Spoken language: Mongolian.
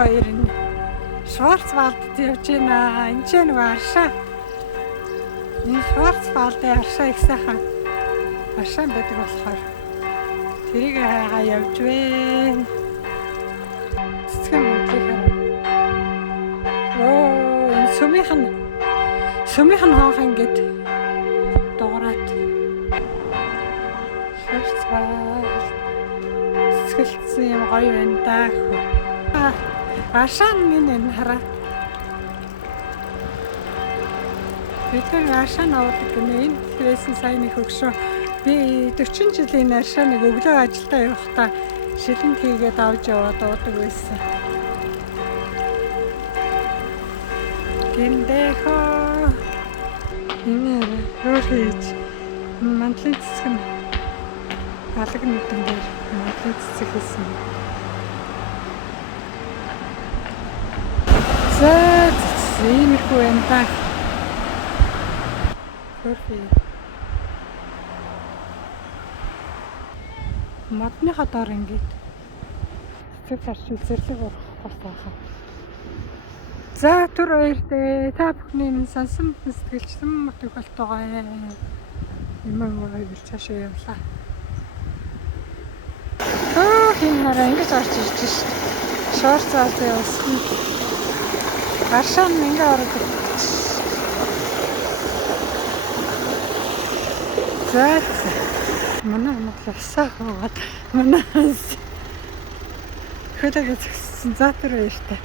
хоёр нь Шварцвальд явж байна. Энд чинь Варшаа. Энэ Шварцвальдын Варшаа их сайхан. Варшаа байдаг болохоор тэрийг хайгаа явж байна. Цэцгэн мөнхийг хараа. Энэ сүмийнх нь хоох ингээд дуурайт. Шварцвальд цэцгэлсэн юм гоё байна даа. Варшаа энэ хараа. Бид Варшаа навдаг гэнэ. Энэ хэрэгсэн сайн их өгшөө. Би 40 жилийн Варшааныг өглөө ажилдаа явахдаа шилэнт хийгээд авч яваад дуудаг байсан. Гиндэхөө. Энэ өөр хийж мантлын цэцэг нь алаг нүдэн дээр мантлын цэцэг хийсэн. Иймэрхүү байна да. Хөрхий. Модныхоо доор ингээд цэцэг харж үзэрлэг урах болтойхоо. За түр хоёртэй та бүхний сонсон сэтгэлжсэн мөтөг болтойгоо юм хоёр цаашаа явлаа. Хин хараа ингэж орж ирж шээ. Шорцаалтай явсан. Варшаа ингээ ороод. За манай амтласаа хаваад манаас хөдөг згсэн за тэр баяртай.